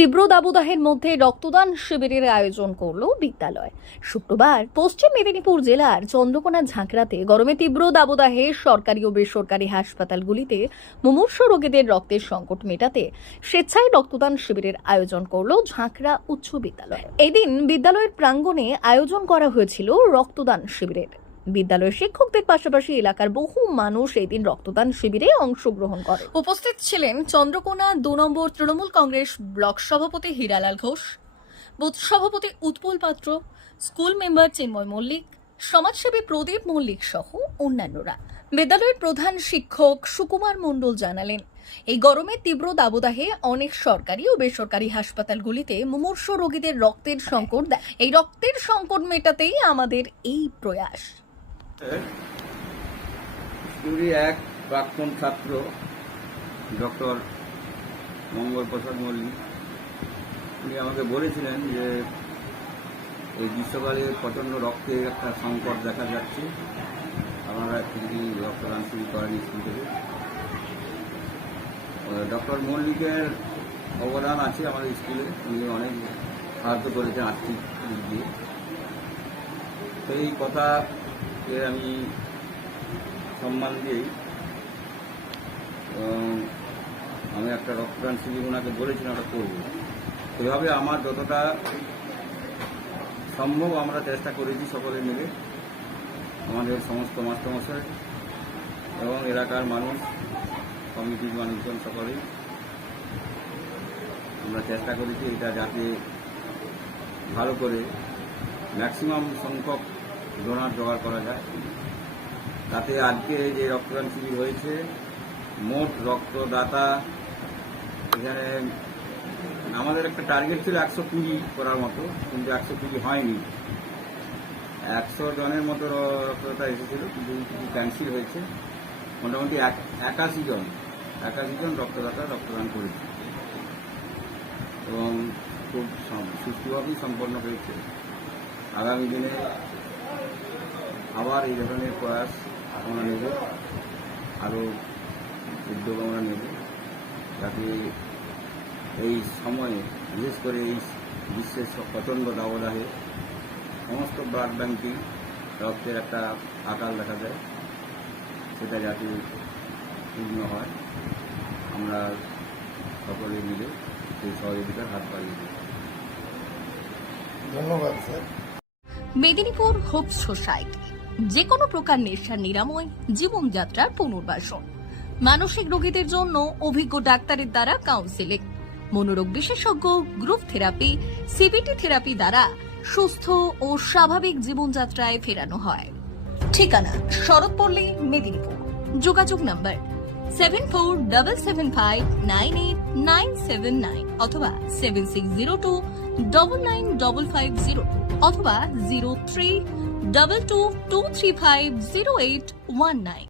তীব্র দাবদাহের মধ্যে রক্তদান শিবিরের আয়োজন করল বিদ্যালয়। শুক্রবার পশ্চিম মেদিনীপুর জেলার চন্দ্রকোনা ঝাঁকড়াতে গরমে তীব্র দাবদাহে সরকারি ও বেসরকারি হাসপাতালগুলিতে মুমূর্ষ রোগীদের রক্তের সংকট মেটাতে স্বেচ্ছায় রক্তদান শিবিরের আয়োজন করল ঝাঁকড়া উচ্চ বিদ্যালয়। এদিন বিদ্যালয়ের প্রাঙ্গণে আয়োজন করা হয়েছিল রক্তদান শিবিরের। বিদ্যালয়ের শিক্ষকদের পাশাপাশি এলাকার বহু মানুষ এই দিন রক্তদান শিবিরে অংশগ্রহণ করে। উপস্থিত ছিলেন চন্দ্রকোনা দু নম্বর তৃণমূল কংগ্রেস ব্লক সভাপতি হীরালাল ঘোষ, বুথ সভাপতি উৎপল পাত্র, স্কুল মেম্বার চিন্ময় মল্লিক, সমাজসেবী প্রদীপ মল্লিক সহ অন্যান্যরা। বিদ্যালয়ের প্রধান শিক্ষক সুকুমার মণ্ডল জানালেন, এই গরমে তীব্র দাবদাহে অনেক সরকারি ও বেসরকারি হাসপাতালগুলিতে মুমূর্ষ রোগীদের রক্তের সংকট দেয়। এই রক্তের সংকট মেটাতেই আমাদের এই প্রয়াস। স্কুলে এক, প্রাক্তন ছাত্র, ডক্টর মঙ্গল প্রসাদ মল্লিক। উনি আমাকে বলেছিলেন যে, এই গ্রীষ্মকালে প্রচণ্ড রক্তের একটা সংকট দেখা যাচ্ছে। আপনারা একটি রক্তদান শুরু করেন স্কুল থেকে। ডক্টর মল্লিকের অবদান আছে আমাদের স্কুলে। উনি অনেক সাহায্য করেছেন আর্থিক দিক দিয়ে। সেই কথাকে আমি সম্মান দিয়েই আমি একটা রক্তদান শিবির ওনাকে বলেছিলাম ওটা করব। এভাবে আমার যতটা সম্ভব আমরা চেষ্টা করেছি সকলে মিলে, আমাদের সমস্ত মাস্টারমশাই এবং এলাকার মানুষ, কমিটির মানুষজন সকলেই। আমরা চেষ্টা করেছি এটা যাতে ভালো করে ম্যাক্সিমাম সংখ্যক ডোনার জোগাড় করা যায়। তাতে আজকে যে রক্তদান শিবির হয়েছে, মোট রক্তদাতা এখানে, আমাদের একটা টার্গেট ছিল একশো কুড়ি করার মতো, কিন্তু একশো কুড়ি হয়নি। একশো জনের মতো রক্তদাতা এসেছিল, কিন্তু কিছু ক্যান্সেল হয়েছে। মোটামুটি এক- একাশি জন একাশি জন রক্তদাতা রক্তদান করেছে। এবং খুব সুস্থভাবেই সম্পন্ন হয়েছে। আগামী দিনে আবার এই ধরনের প্রয়াস আমরা নেব আরও উদ্যোগ আমরা নেব যাতে এই সময়ে বিশেষ করে এই বিশ্বের সব প্রচণ্ড দাবদাহে সমস্ত ব্লাড ব্যাংকিং রক্তের একটা আকাল দেখা যায় সেটা যাতে পূর্ণ হয় আমরা সকলে মিলে সেই সহযোগিতার হাত বাড়িয়ে দিই ধন্যবাদ স্যার। Medinipur hope society. যে কোনো প্রকার নেশার নিরাময়, জীবনযাত্রার পুনর্বাসন। মানসিক রোগীদের জন্য অভিজ্ঞ ডাক্তারের দ্বারা কাউন্সিলিং মনোরোগ বিশেষজ্ঞ গ্রুপ থেরাপি সিবিটি থেরাপি দ্বারা সুস্থ ও স্বাভাবিক জীবনযাত্রায় ফেরানো হয়। ঠিকানা, শরৎপল্লী, মেদিনীপুর। যোগাযোগ number seven four double seven five nine eight nine seven nine অথবা seven six zero two double nine double five zero অথবা zero three double two two three five zero eight one nine.